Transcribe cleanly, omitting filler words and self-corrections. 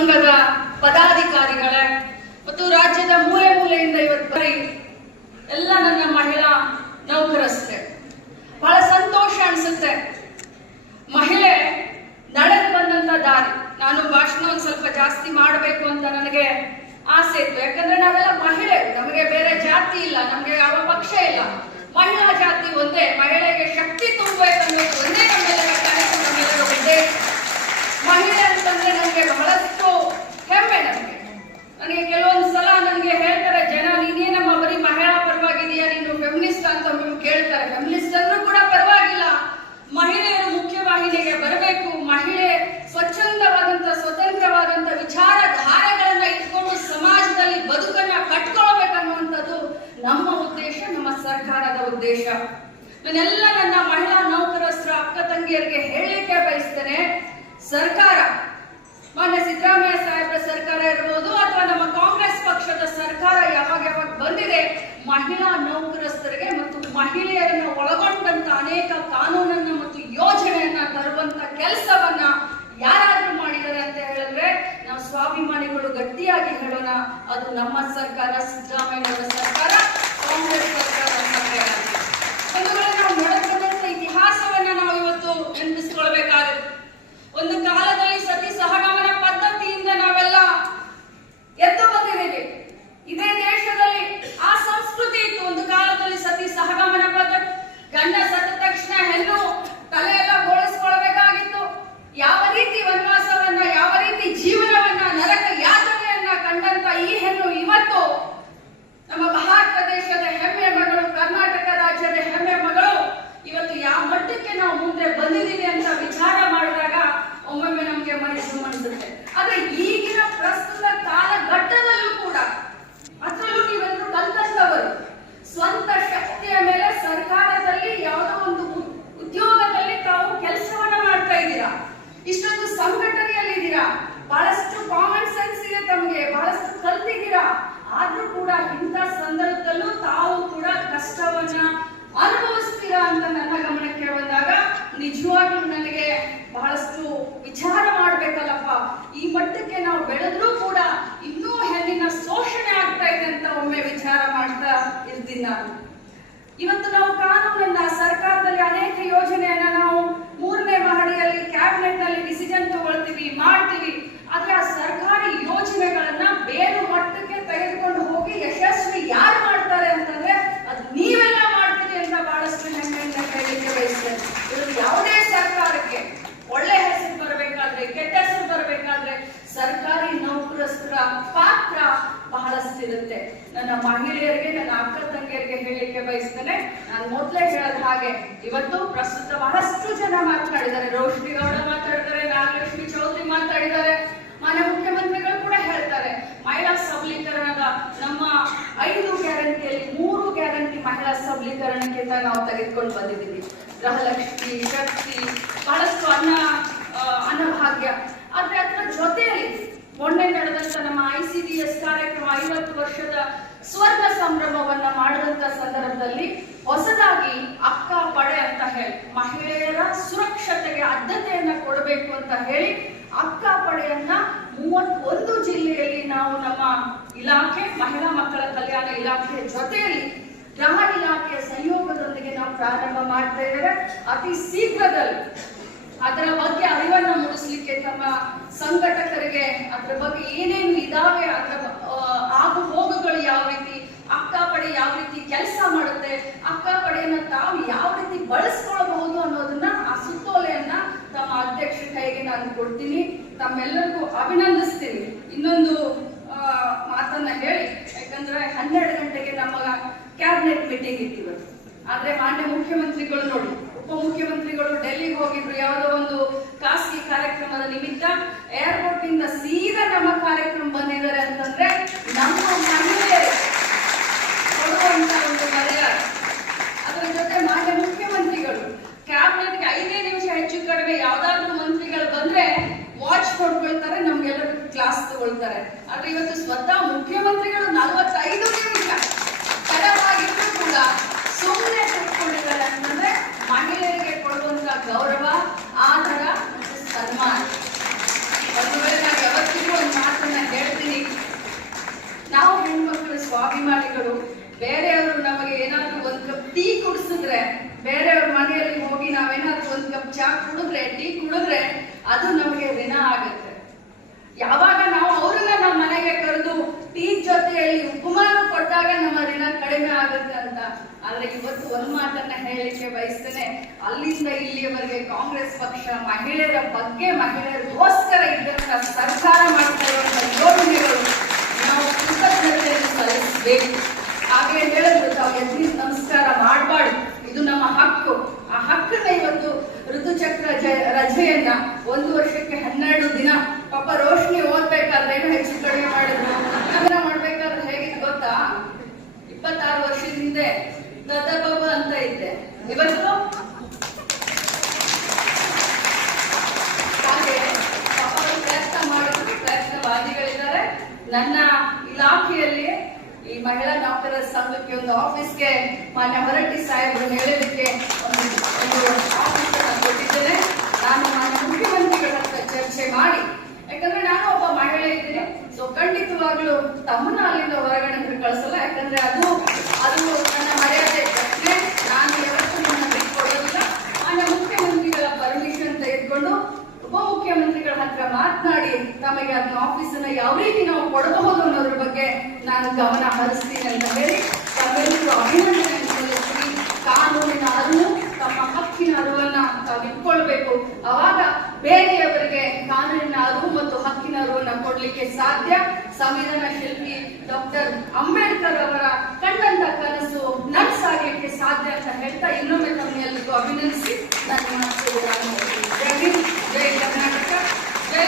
ಸಂಘದ ಪದಾಧಿಕಾರಿಗಳೇ ಮತ್ತು ರಾಜ್ಯದ ಮೂಲೆ ಮೂಲೆಯಿಂದ ಇವತ್ತು ಎಲ್ಲ ನನ್ನ ಮಹಿಳಾ ನೌಕರಸ್ಥೆ, ಬಹಳ ಸಂತೋಷ ಅನ್ಸುತ್ತೆ. ಮಹಿಳೆ ನಡೆದು ಬಂದಂತ ದಾರಿ, ನಾನು ಭಾಷಣ ಒಂದ್ ಸ್ವಲ್ಪ ಜಾಸ್ತಿ ಮಾಡಬೇಕು ಅಂತ ನನಗೆ ಆಸೆ ಇತ್ತು. ಯಾಕಂದ್ರೆ ನಾವೆಲ್ಲ ಮಹಿಳೆ, ನಮಗೆ ಬೇರೆ ಜಾತಿ ಇಲ್ಲ, ನಮ್ಗೆ ಯಾವ ಪಕ್ಷ ಇಲ್ಲ, ಮಹಿಳಾ ಜಾತಿ ಒಂದೇ. ಮಹಿಳೆಗೆ ಶಕ್ತಿ ತುಂಬಬೇಕನ್ನೋದು ಒಂದೇ ನಮ್ಮೆಲ್ಲರ ಕನಸು, ನಮ್ಮೆಲ್ಲರ ಉದ್ದೇಶ. ಮಹಿಳೆ ಅಂತಂದ್ರೆ ನನಗೆ ಬಹಳಷ್ಟು ಹೆಮ್ಮೆ. ನನಗೆ ಕೆಲವೊಂದು ಸಲ ನನಗೆ ಹೇಳ್ತಾರೆ ಜನ, ನೀನೇನಮ್ಮ ಬರೀ ಮಹಿಳಾ ಪರವಾಗಿದೆಯಾ, ನೀನು ಫೆಮಿನಿಸ್ಟ್ ಅಂತ ಕೇಳ್ತಾರೆ. ಫೆಮಿನಿಸ್ಟ್ ಅಂದ್ರೂ ಕೂಡ ಪರವಾಗಿಲ್ಲ, ಮಹಿಳೆಯರು ಮುಖ್ಯವಾಹಿನಿಗೆ ಬರಬೇಕು. ಮಹಿಳೆ ಸ್ವಚ್ಛಂದವಾದಂತ ಸ್ವತಂತ್ರವಾದಂತ ವಿಚಾರಧಾರೆಗಳನ್ನ ಇಟ್ಕೊಂಡು ಸಮಾಜದಲ್ಲಿ ಬದುಕನ್ನ ಕಟ್ಕೊಳ್ಬೇಕನ್ನುವಂಥದ್ದು ನಮ್ಮ ಉದ್ದೇಶ, ನಮ್ಮ ಸರ್ಕಾರದ ಉದ್ದೇಶ. ನಾನೆಲ್ಲ ನನ್ನ ಮಹಿಳಾ ನೌಕರಸ್ಥರ ಅಕ್ಕ ತಂಗಿಯರಿಗೆ ಹೇಳಲಿಕ್ಕೆ ಬಯಸ್ತೇನೆ, ಸರ್ಕಾರ, ಮಾನ್ಯ ಸಿದ್ದರಾಮಯ್ಯ ಸಾಹೇಬ್ರ ಸರ್ಕಾರ ಇರ್ಬೋದು ಅಥವಾ ನಮ್ಮ ಕಾಂಗ್ರೆಸ್ ಪಕ್ಷದ ಸರ್ಕಾರ ಯಾವಾಗ ಬಂದಿದೆ, ಮಹಿಳಾ ನೌಕರಸ್ಥರಿಗೆ ಮತ್ತು ಮಹಿಳೆಯರನ್ನ ಒಳಗೊಂಡಂತ ಅನೇಕ ಕಾನೂನನ್ನ ಮತ್ತು ಯೋಜನೆಯನ್ನ ತರುವಂತ ಕೆಲಸವನ್ನ ಯಾರಾದ್ರೂ ಮಾಡಿದ್ದಾರೆ ಅಂತ ಹೇಳಿದ್ರೆ ನಾವು ಸ್ವಾಭಿಮಾನಿಗಳು ಗಟ್ಟಿಯಾಗಿ ಹೇಳೋಣ, ಅದು ನಮ್ಮ ಸರ್ಕಾರ, ಸಿದ್ದರಾಮಯ್ಯನವರ ಸರ್ಕಾರ, ಕಾಂಗ್ರೆಸ್ ಸರ್ಕಾರ. ಒಂದು ವೇಳೆ ನಾವು ನಡೆದಂತ ಇತಿಹಾಸವನ್ನ ನಾವು ಇವತ್ತು ನೆನಪಿಸ್ಕೊಳ್ಬೇಕಾಗುತ್ತೆ. ಒಂದು ಕಾಲದಲ್ಲಿ ಸತಿ ಸಹಗಮನ ಪದ್ಧತಿಯಿಂದ ನಾವೆಲ್ಲ ಎದ್ದು ಬಂದಿದ್ದೇವೆ. ಇದೇ ದೇಶದಲ್ಲಿ ಆ ಸಂಸ್ಕೃತಿ ಇತ್ತು. ಒಂದು ಕಾಲದಲ್ಲಿ ಸತಿ ಸಹಗಮನ ಪದ್ಧತಿ, ಗಂಡ ಸತ್ತ ತಕ್ಷಣ ಹೆಣ್ಣು ತಲೆ ಎಲ್ಲ ಬೋಳಿಸ್ಕೊಳ್ಬೇಕಾಗಿತ್ತು. ಯಾವ ರೀತಿ ವನವಾಸವನ್ನ, ಯಾವ ರೀತಿ ಜೀವನವನ್ನ, ನರಕ ಯಾತನೆಯನ್ನ ಕಂಡಂತ ಈ ಹೆಣ್ಣು ಇವತ್ತು ನಮ್ಮ ಭಾರತ ದೇಶದ ಹೆಮ್ಮೆ ಮಗಳು, ಕರ್ನಾಟಕ ರಾಜ್ಯದ ಹೆಮ್ಮೆ ಮಗಳು, ಇವತ್ತು ಯಾವ ಮಟ್ಟಕ್ಕೆ ನಾವು ಮುಂದೆ ಬಂದಿದ್ದೀವಿ ಅಂತ ವಿಚಾರ ಮಾಡಿದಾಗ ಒಮ್ಮೊಮ್ಮೆ ನಮಗೆ ಮನಸ್ಸು ಅನಿಸುತ್ತೆ. ಆದ್ರೆ ಈಗಿನ ಪ್ರಸ್ತುತ ಕಾಲಘಟ್ಟದಲ್ಲೂ ಕೂಡ, ಅದರಲ್ಲೂ ನೀವೆಲ್ಲರೂ ಕಲ್ತಂತವರು, ಸ್ವಂತ ಶಕ್ತಿಯ ಮೇಲೆ ಸರ್ಕಾರದಲ್ಲಿ ಯಾವುದೋ ಒಂದು ಉದ್ಯೋಗದಲ್ಲಿ ತಾವು ಕೆಲಸವನ್ನ ಮಾಡ್ತಾ ಇದ್ದೀರಾ, ಇಷ್ಟೊಂದು ಸಂಘಟನೆಯಲ್ಲಿ ಇದ್ದೀರಾ, ಬಹಳಷ್ಟು ಕಾಮನ್ ಸೆನ್ಸ್ ಇದೆ ತಮಗೆ, ಬಹಳಷ್ಟು ಕಲ್ತಿದ್ದೀರಾ. ಆದ್ರೂ ಕೂಡ ಇಂಥ ಸಂದರ್ಭದಲ್ಲೂ ತಾವು ಕೂಡ ಕಷ್ಟವನ್ನ ಅನುಭವಿಸ್ತೀರಾ ಅಂತ ನನ್ನ ಗಮನಕ್ಕೆ ಬಂದಾಗ ನಿಜವಾಗ್ಲೂ ನನಗೆ ಬಹಳಷ್ಟು ವಿಚಾರ ಮಾಡ್ಬೇಕಲ್ಲಪ್ಪ. ಈ ಮಟ್ಟಕ್ಕೆ ನಾವು ಬೆಳೆದ್ರೂ ಕೂಡ ಇನ್ನೂ ಹೆಣ್ಣಿನ ಶೋಷಣೆ ಆಗ್ತಾ ಇದೆ ಅಂತ ಒಮ್ಮೆ ವಿಚಾರ ಮಾಡ್ತಾ ಇರ್ತೀನಿ ನಾನು. ಇವತ್ತು ನಾವು ಕಾನೂನನ್ನ, ಸರ್ಕಾರದಲ್ಲಿ ಅನೇಕ ಯೋಜನೆಯನ್ನ ನಾವು 3ನೇ ಮಹಡಿಯಲ್ಲಿ ಕ್ಯಾಬಿನೆಟ್ ನಲ್ಲಿ ಡಿಸಿಷನ್ ತಗೊಳ್ತೀವಿ, ಮಾಡ್ತೀವಿ. ಆದ್ರೆ ಆ ಸರ್ಕಾರಿ ಯೋಜನೆಗಳನ್ನ ಬೇರೆ ಮಟ್ಟಕ್ಕೆ ತೆಗೆದುಕೊಂಡು ಹೋಗಿ ಯಶಸ್ವಿ ಯಾರು ಮಾಡ್ತಾರೆ ಅಂತಂದ್ರೆ ಅದು ನೀವೆಲ್ಲ ಮಾಡ್ತೀರಿ ಅಂತ ಬಹಳಷ್ಟು ಹೆಮ್ಮೆಯಿಂದ ಹೇಳಲಿಕ್ಕೆ ಬಯಸ್ತೇನೆ. ಇದು ಯಾವುದೇ ಸರ್ಕಾರಕ್ಕೆ ಒಳ್ಳೆ ಹೆಸರು ಬರಬೇಕಾದ್ರೆ, ಕೆಟ್ಟ ಹೆಸರು ಬರಬೇಕಾದ್ರೆ ಸರ್ಕಾರಿ ನೌಕರಸ್ಥರ ಪಾತ್ರ ಬಹಳಷ್ಟಿರುತ್ತೆ. ನನ್ನ ಮಹಿಳೆಯರಿಗೆ, ನನ್ನ ಅಕ್ಕ ತಂಗಿಯರಿಗೆ ಹೇಳಲಿಕ್ಕೆ ಬಯಸ್ತೇನೆ. ನಾನು ಮೊದಲೇ ಹೇಳದ ಹಾಗೆ ಇವತ್ತು ಪ್ರಸ್ತುತ ಬಹಳಷ್ಟು ಜನ ಮಾತನಾಡಿದ್ದಾರೆ. ರೋಶ್ನಿ ಗೌಡ ಮಾತಾಡಿದ್ದಾರೆ, ನಾಗಲಕ್ಷ್ಮಿ ಚೌಧರಿ ಮಾತಾಡಿದ್ದಾರೆ, ಮಾನ್ಯ ಮುಖ್ಯಮಂತ್ರಿಗಳು ಕೂಡ ಹೇಳ್ತಾರೆ. ಮಹಿಳಾ ಸಬಲೀಕರಣದ ನಮ್ಮ 5 ಗ್ಯಾರಂಟಿಯಲ್ಲಿ 3 ಗ್ಯಾರಂಟಿ ಮಹಿಳಾ ಸಬಲೀಕರಣಕ್ಕೆ ನಾವು ತೆಗೆದುಕೊಂಡು ಬಂದಿದ್ದೀವಿ. ಗೃಹಲಕ್ಷ್ಮಿ, ಶಕ್ತಿ, ಬಹಳಷ್ಟು ಅನ್ನಭಾಗ್ಯ. ಆದ್ರೆ ಅದರ ಜೊತೆಯಲ್ಲಿ ಮೊನ್ನೆ ನಡೆದಂತ ನಮ್ಮ ICDS ಕಾರ್ಯಕ್ರಮ 50 ವರ್ಷದ ಸ್ವರ್ಣ ಸಂಭ್ರಮವನ್ನ ಮಾಡಿದಂತ ಸಂದರ್ಭದಲ್ಲಿ ಹೊಸದಾಗಿ ಅಕ್ಕ ಪಡೆ ಅಂತ ಹೇಳಿ ಮಹಿಳೆಯರ ಸುರಕ್ಷತೆಗೆ ಆದ್ಯತೆಯನ್ನ ಕೊಡಬೇಕು ಅಂತ ಹೇಳಿ ಅಕ್ಕ ಪಡೆಯನ್ನ 31 ಜಿಲ್ಲೆಯಲ್ಲಿ ನಾವು ನಮ್ಮ ಇಲಾಖೆ, ಮಹಿಳಾ ಮಕ್ಕಳ ಕಲ್ಯಾಣ ಇಲಾಖೆ ಜೊತೆಯಲ್ಲಿ ಗೃಹ ಇಲಾಖೆಯ ಸಹಯೋಗದೊಂದಿಗೆ ನಾವು ಪ್ರಾರಂಭ ಮಾಡ್ತಾ ಇದ್ದೇವೆ. ಅತಿ ಶೀಘ್ರದಲ್ಲಿ ಅದರ ಬಗ್ಗೆ ಅರಿವನ್ನು ಮೂಡಿಸಲಿಕ್ಕೆ ತಮ್ಮ ಸಂಘಟಕರಿಗೆ ಅದರ ಬಗ್ಗೆ ಏನೇನು ಇದಾವೆ, ಅದರ ಆಗು ಹೋಗುಗಳು ಯಾವ ರೀತಿ, ಅಕ್ಕ ಪಡೆ ಯಾವ ರೀತಿ ಕೆಲಸ ಮಾಡುತ್ತೆ, ಅಕ್ಕ ಪಡೆಯನ್ನ ತಾವು ಯಾವ ರೀತಿ ಬಳಸ್ಕೊಳ್ಬಹುದು ಅನ್ನೋದನ್ನ, ಆ ಸುತ್ತೋಲೆಯನ್ನ ತಮ್ಮ ಅಧ್ಯಕ್ಷ ಕೈಗೆ ನಾನು ಕೊಡ್ತೀನಿ. ತಮ್ಮೆಲ್ಲರಿಗೂ ಅಭಿನಂದಿಸ್ತೀನಿ. ಇನ್ನೊಂದು ಮಾತನ್ನ ಹೇಳಿ, ಯಾಕಂದ್ರೆ 12 ಗಂಟೆಗೆ ನಮ್ಮ ಕ್ಯಾಬಿನೆಟ್ ಮೀಟಿಂಗ್ ಇಟ್ಟಿವೆ. ಆದ್ರೆ ಮಾನ್ಯ ಮುಖ್ಯಮಂತ್ರಿಗಳು ನೋಡಿ, ಉಪಮುಖ್ಯಮಂತ್ರಿಗಳು ಡೆಲ್ಲಿಗೆ ಹೋಗಿದ್ರು ಯಾವುದೋ ಒಂದು ಖಾಸಗಿ ಕಾರ್ಯಕ್ರಮದ ನಿಮಿತ್ತ. ಏರ್ಪೋರ್ಟ್ ಇಂದ ಸೀದಾ ನಮ್ಮ ಕಾರ್ಯಕ್ರಮ ಬಂದಿದ್ದಾರೆ ಅಂತಂದ್ರೆ ನಮ್ಮ ಮಹಿಳೆಯರು ಕೊಡುವಂತ ಒಂದು ಮರ್ಯಾದೆ. ಅದರ ಜೊತೆ ಮಾನ್ಯ ಮುಖ್ಯಮಂತ್ರಿಗಳು ಕ್ಯಾಬಿನೆಟ್ಗೆ 5 ನಿಮಿಷ ಹೆಚ್ಚು ಕಡಿಮೆ ಯಾವ್ದಾದ್ರು ಮಂತ್ರಿಗಳು ಬಂದ್ರೆ ವಾಚ್ ಕೊಡ್ಕೊಳ್ತಾರೆ, ನಮ್ಗೆಲ್ಲರೂ ಕ್ಲಾಸ್ ತಗೊಳ್ತಾರೆ. ಆದ್ರೆ ಇವತ್ತು ಸ್ವತಃ ಮುಖ್ಯಮಂತ್ರಿಗಳು 45 ನಿಮಿಷ ತಡವಾಗಿದ್ರು ಕೂಡ ಸುಮ್ಮನೆ ಕೂತ್ಕೊಂಡಿದ್ದಾರೆ ಅಂತಂದ್ರೆ ಮಹಿಳೆಯರಿಗೆ ಕೊಡುವಂತ ಗೌರವ, ಆದರ ಮತ್ತು ಸನ್ಮಾನ. ಒಂದು ವೇಳೆ ನಾವು ಯಾವತ್ತಿಗೂ ಒಂದು ಅದು ನಮಗೆ ಋಣ ಆಗುತ್ತೆ. ಯಾವಾಗ ನಾವು ಅವ್ರನ್ನ ನಮ್ಮ ಮನೆಗೆ ಕರೆದು ಟೀ ಜೊತೆಯಲ್ಲಿ ಉಪಮಾನ ಕೊಟ್ಟಾಗ ನಮ್ಮ ಋಣ ಕಡಿಮೆ ಆಗುತ್ತೆ ಅಂತ. ಆದ್ರೆ ಇವತ್ತು ಒಂದ್ ಮಾತನ್ನ ಹೇಳಲಿಕ್ಕೆ ಬಯಸ್ತೇನೆ, ಅಲ್ಲಿಂದ ಇಲ್ಲಿಯವರೆಗೆ ಕಾಂಗ್ರೆಸ್ ಪಕ್ಷ ಮಹಿಳೆಯರ ಬಗ್ಗೆ, ಮಹಿಳೆಯರಿಗೋಸ್ಕರ ಇದ್ದಂತ ಸರ್ಕಾರ ಮಾಡ್ತಾ ಇರುವಂತಹ ಯೋಜನೆಗಳು ನಾವು ಕೃತಜ್ಞತೆಯನ್ನು ಸಲ್ಲಿಸಬೇಕು. ಹಾಗೆ ಹೇಳಿದ್ರು, ತಾವು ಎದ್ದು ನಮಸ್ಕಾರ ಮಾಡಬಾರ್ದು, ಇದು ನಮ್ಮ ಹಕ್ಕು. ಆ ಹಕ್ಕನ್ನ ಇವತ್ತು ಋತುಚಕ್ರ ರಜೆಯನ್ನ 1 ವರ್ಷಕ್ಕೆ 12 ದಿನ, ಪಾಪ ರೋಶ್ನಿ ಓದ್ಬೇಕಾದ್ರೆ ಏನೋ ಹೆಚ್ಚು ಕಡಿಮೆ ಮಾಡಿದ್ರು. ನಗರ ಮಾಡ್ಬೇಕಾದ್ರೆ ಹೇಗಿತ್ತು ಗೊತ್ತಾ, 26 ವರ್ಷದ ಹಿಂದೆ ದದಬಬ ಅಂತ ಇದ್ದೆ, ಇವತ್ತು ಹಾಗೆ ಪಾಪ ಪ್ರಯತ್ನ ಮಾಡಿದ್ರು, ಪ್ರಯತ್ನವಾದಿಗಳಿದ್ದಾರೆ. ನನ್ನ ಇಲಾಖೆಯಲ್ಲಿ ಈ ಮಹಿಳಾ ನೌಕರರ ಸಂಘಕ್ಕೆ ಒಂದು ಆಫೀಸ್ಗೆ ಮಾನ್ಯ ಹೊರಟ್ಟಿ ಸಾಹೇಬರು ಹೇಳಲಿಕ್ಕೆ ಒಂದು ಆಫೀಸ್ ಅನ್ನು ಕೊಟ್ಟಿದ್ದೇನೆ. ನಾನು ಮಾನ್ಯ ಮುಖ್ಯಮಂತ್ರಿಗಳ ಹತ್ರ ಚರ್ಚೆ ಮಾಡಿ, ಯಾಕಂದ್ರೆ ನಾನು ಒಬ್ಬ ಮಹಿಳೆ ಇದ್ದೀನಿ, ಸೊ ಖಂಡಿತವಾಗ್ಲೂ ತಮ್ಮನ್ನ ಅಲ್ಲಿಂದ ಹೊರಗಡೆ ಕಳಿಸಲ್ಲ. ಯಾಕಂದ್ರೆ ಅದು ನನ್ನ ಮರ್ಯಾದೆ ಪ್ರಶ್ನೆ. ನಾನು ಯಾವತ್ತೂ ನನ್ನ ಬಿಟ್ಕೊಡೋದಿಲ್ಲ. ಮಾನ್ಯ ಮುಖ್ಯಮಂತ್ರಿಗಳ ಪರ್ಮಿಷನ್ ತೆಗೆದುಕೊಂಡು ಉಪಮುಖ್ಯಮಂತ್ರಿಗಳ ಹತ್ರ ಮಾತನಾಡಿ ತಮಗೆ ಅದನ್ನ ಆಫೀಸ್ ಅನ್ನ ಯಾವ ರೀತಿ ನಾವು ಕೊಡಬಹುದು ಅನ್ನೋದ್ರ ಬಗ್ಗೆ ನಾನು ಗಮನ ಹರಿಸ್ತೀನಿ ಅಂತ ಹೇಳಿ ತಾವೆಲ್ಲರೂ ಅಭಿನಂದನೆಯನ್ನು ಸಲ್ಲಿಸ್ತೀನಿ. ಕಾನೂನಿನ ಅರಿವು, ತಮ್ಮ ಹಕ್ಕಿನ ಅರಿವನ್ನ ತಾವು ಇಟ್ಕೊಳ್ಬೇಕು. ಅವಾಗ ಬೇರೆಯವರಿಗೆ ಕಾನೂನಿನ ಅರಿವು ಮತ್ತು ಹಕ್ಕಿನ ಅರಿವನ್ನ ಕೊಡ್ಲಿಕ್ಕೆ ಸಾಧ್ಯ. ಸಂವಿಧಾನ ಶಿಲ್ಪಿ ಡಾಕ್ಟರ್ ಅಂಬೇಡ್ಕರ್ ಅವರ ಕಂಡಂತ ಕನಸು ನನಸಾಗಲಿಕ್ಕೆ ಸಾಧ್ಯ ಅಂತ ಹೇಳ್ತಾ ಇನ್ನೊಮ್ಮೆ ತಮ್ಮೆಲ್ಲರಿಗೂ ಅಭಿನಂದಿಸಿ ನನ್ನ ಮಾತು. ಜೈ ಹಿಂದ್, ಜೈ ಕರ್ನಾಟಕ, ಜೈ